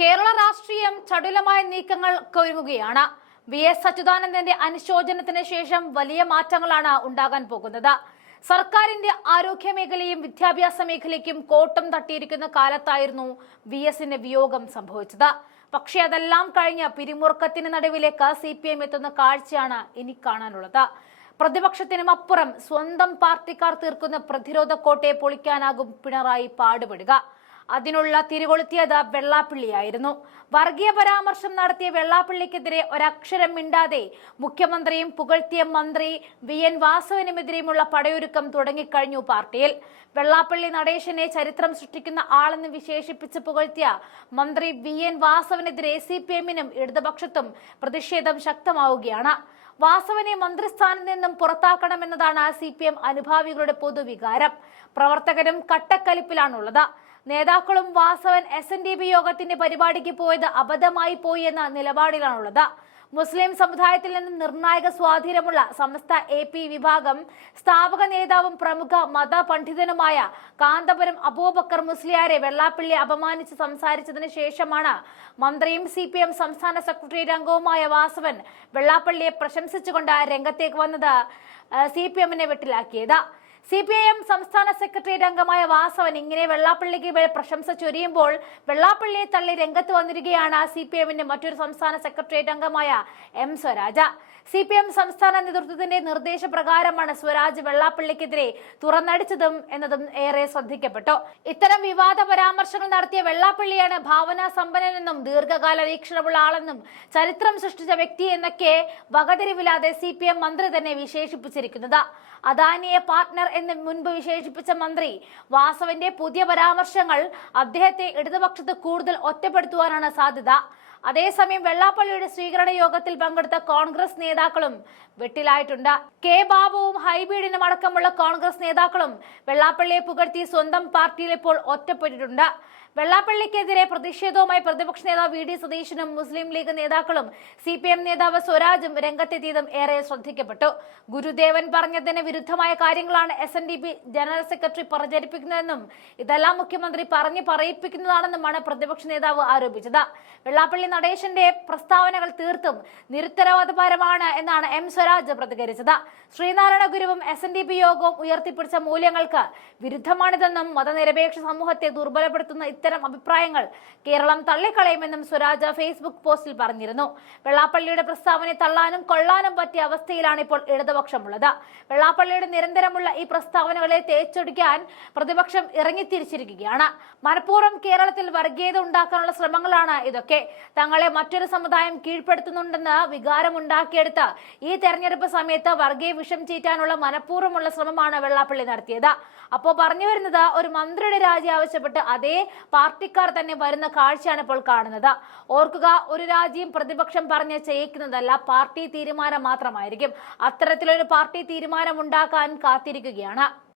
കേരള രാഷ്ട്രീയം ചടുലമായ നീക്കങ്ങൾ ഒരുങ്ങുകയാണ് വി എസ് അച്യുതാനന്ദന്റെ അനുശോചനത്തിന് ശേഷം വലിയ മാറ്റങ്ങളാണ് ഉണ്ടാകാൻ പോകുന്നത്. സർക്കാരിന്റെ ആരോഗ്യ മേഖലയും വിദ്യാഭ്യാസ മേഖലയ്ക്കും കോട്ടം തട്ടിയിരിക്കുന്ന കാലത്തായിരുന്നു വി എസിന്റെ വിയോഗം സംഭവിച്ചത്. പക്ഷേ അതെല്ലാം കഴിഞ്ഞ പിരിമുറുക്കത്തിന് നടുവിലേക്ക് സി പി എം എത്തുന്ന കാഴ്ചയാണ് ഇനി കാണാനുള്ളത്. പ്രതിപക്ഷത്തിനും അപ്പുറം സ്വന്തം പാർട്ടിക്കാർ തീർക്കുന്ന പ്രതിരോധ കോട്ടയെ പൊളിക്കാനാകും പിണറായി പാടുപെടുക. അതിനുള്ള തിരികൊളുത്തിയത് വെള്ളാപ്പള്ളിയായിരുന്നു. വർഗീയ പരാമർശം നടത്തിയ വെള്ളാപ്പള്ളിക്കെതിരെ ഒരക്ഷരം മിണ്ടാതെ മുഖ്യമന്ത്രിയും പുകഴ്ത്തിയ മന്ത്രി വി എൻ വാസവനുമെതിരെയുമുള്ള പടയൊരുക്കം തുടങ്ങിക്കഴിഞ്ഞു പാർട്ടിയിൽ. വെള്ളാപ്പള്ളി നടേശനെ ചരിത്രം സൃഷ്ടിക്കുന്ന ആളെന്ന് വിശേഷിപ്പിച്ച് പുകഴ്ത്തിയ മന്ത്രി വി എൻ വാസവനെതിരെ സി പി എമ്മിനും ഇടതുപക്ഷത്തും പ്രതിഷേധം ശക്തമാവുകയാണ്. വാസവനെ മന്ത്രിസ്ഥാനത്ത് നിന്നും പുറത്താക്കണമെന്നതാണ് സി പി എം അനുഭാവികളുടെ പൊതുവികാരം. പ്രവർത്തകരും കട്ടക്കലിപ്പിലാണുള്ളത്. നേതാക്കളും Vasavan S N D P യോഗത്തിന്റെ പരിപാടിക്ക് പോയത് അബദ്ധമായി പോയി എന്ന നിലപാടിലാണുള്ളത്. മുസ്ലിം സമുദായത്തിൽ നിന്ന് നിർണായക സ്വാധീനമുള്ള സമസ്ത എ പി വിഭാഗം സ്ഥാപക നേതാവും പ്രമുഖ മത പണ്ഡിതനുമായ കാന്തപുരം അബൂബക്കർ മുസ്ലിയാരെ വെള്ളാപ്പള്ളി അപമാനിച്ച് സംസാരിച്ചതിന് ശേഷമാണ് മന്ത്രിയും സി പി എം സംസ്ഥാന സെക്രട്ടേറിയറ്റ് അംഗവുമായ വാസവൻ വെള്ളാപ്പള്ളിയെ പ്രശംസിച്ചുകൊണ്ട് രംഗത്തേക്ക് വന്നത് സി പി എമ്മിനെ വെട്ടിലാക്കിയത്. സി പി ഐ എം സംസ്ഥാന സെക്രട്ടേറിയറ്റ് അംഗമായ വാസവൻ ഇങ്ങനെ വെള്ളാപ്പള്ളിക്ക് പ്രശംസ ചൊരിയുമ്പോൾ വെള്ളാപ്പള്ളിയെ തള്ളി രംഗത്ത് വന്നിരിക്കുകയാണ് സി പി എമ്മിന്റെ മറ്റൊരു സംസ്ഥാന സെക്രട്ടേറിയറ്റ് അംഗമായ M Swaraj. C P M സംസ്ഥാന നേതൃത്വത്തിന്റെ നിർദ്ദേശപ്രകാരമാണ് സ്വരാജ് വെള്ളാപ്പള്ളിക്കെതിരെ തുറന്നടിച്ചതും എന്നതും ഏറെ ശ്രദ്ധിക്കപ്പെട്ടു. ഇത്തരം വിവാദ പരാമർശങ്ങൾ നടത്തിയ വെള്ളാപ്പള്ളിയാണ് ഭാവനാ സമ്പന്നനെന്നും ദീർഘകാല വീക്ഷണമുള്ള ആളെന്നും ചരിത്രം സൃഷ്ടിച്ച വ്യക്തി എന്നൊക്കെ വകതിരിവില്ലാതെ സി പി എം മന്ത്രി തന്നെ വിശേഷിപ്പിച്ചിരിക്കുന്നത്. അദാനിയെ പാർട്ട്ണർ എന്ന് മുൻപ് വിശേഷിപ്പിച്ച മന്ത്രി വാസവന്റെ പുതിയ പരാമർശങ്ങൾ അദ്ദേഹത്തെ ഇടതുപക്ഷത്ത് കൂടുതൽ ഒറ്റപ്പെടുത്തുവാനാണ് സാധ്യത. അതേസമയം വെള്ളാപ്പള്ളിയുടെ സ്വീകരണ യോഗത്തിൽ പങ്കെടുത്ത കോൺഗ്രസ് നേതാക്കളും വെട്ടിലായിട്ടുണ്ട്. കെ ബാബുവും ഹൈബീഡിനും അടക്കമുള്ള കോൺഗ്രസ് നേതാക്കളും വെള്ളാപ്പള്ളിയെ പുകഴ്ത്തി സ്വന്തം പാർട്ടിയിൽ ഇപ്പോൾ ഒറ്റപ്പെട്ടിട്ടുണ്ട്. വെള്ളാപ്പള്ളിക്കെതിരെ പ്രതിഷേധവുമായി പ്രതിപക്ഷ നേതാവ് വി ഡി സതീശനും മുസ്ലിം ലീഗ് നേതാക്കളും സി പി എം നേതാവ് സ്വരാജും രംഗത്തെത്തിയതും ഏറെ ശ്രദ്ധിക്കപ്പെട്ടു. ഗുരുദേവൻ പറഞ്ഞതിന് വിരുദ്ധമായ കാര്യങ്ങളാണ് S N D P general secretary പ്രചരിപ്പിക്കുന്നതെന്നും ഇതെല്ലാം മുഖ്യമന്ത്രി പറഞ്ഞു പറയിപ്പിക്കുന്നതാണെന്നുമാണ് പ്രതിപക്ഷ നേതാവ് ആരോപിച്ചത്. വെള്ളാപ്പള്ളി നടേശന്റെ പ്രസ്താവനകൾ തീർത്തും നിരുത്തരവാദപരമാണ് എന്നാണ് എം സ്വരാജ് പ്രതികരിച്ചത്. ശ്രീനാരായണ ഗുരുവും എസ് എൻ ഡി പി യോഗവും ഉയർത്തിപ്പിടിച്ച മൂല്യങ്ങൾക്ക് വിരുദ്ധമാണിതെന്നും മതനിരപേക്ഷ സമൂഹത്തെ ദുർബലപ്പെടുത്തുന്ന ഇത്തരം അഭിപ്രായങ്ങൾ കേരളം തള്ളിക്കളയുമെന്നും സ്വരാജ് ഫേസ്ബുക്ക് പോസ്റ്റിൽ പറഞ്ഞിരുന്നു. വെള്ളാപ്പള്ളിയുടെ പ്രസ്താവനയെ തള്ളാനും കൊള്ളാനും പറ്റിയ അവസ്ഥയിലാണ് ഇപ്പോൾ ഇടതുപക്ഷമുള്ളത്. വെള്ളാപ്പള്ളിയുടെ നിരന്തരമുള്ള ഈ പ്രസ്താവനകളെ തേച്ചൊടിക്കാൻ പ്രതിപക്ഷം ഇറങ്ങിത്തിരിച്ചിരിക്കുകയാണ്. മനഃപൂർവം കേരളത്തിൽ വർഗീയത ഉണ്ടാക്കാനുള്ള ശ്രമങ്ങളാണ് ഇതൊക്കെ. തങ്ങളെ മറ്റൊരു സമുദായം കീഴ്പ്പെടുത്തുന്നുണ്ടെന്ന് വികാരമുണ്ടാക്കിയെടുത്ത് ഈ തെരഞ്ഞെടുപ്പ് സമയത്ത് വർഗീയ വിഷം ചീറ്റാനുള്ള മനഃപൂർവമുള്ള ശ്രമമാണ് വെള്ളാപ്പള്ളി നടത്തിയത്. അപ്പോൾ പറഞ്ഞു വരുന്നത് ഒരു മന്ത്രിയുടെ രാജി ആവശ്യപ്പെട്ട് അതേ പാർട്ടിക്കാർ തന്നെ വരുന്ന കാഴ്ചയാണ് ഇപ്പോൾ കാണുന്നത്. ഓർക്കുക ഒരു രാജ്യം പ്രതിപക്ഷം പറഞ്ഞ് ചെയ്യിക്കുന്നതല്ല പാർട്ടി തീരുമാനം മാത്രമായിരിക്കും. അത്തരത്തിലൊരു പാർട്ടി തീരുമാനം ഉണ്ടാക്കാൻ കാത്തിരിക്കുകയാണ്.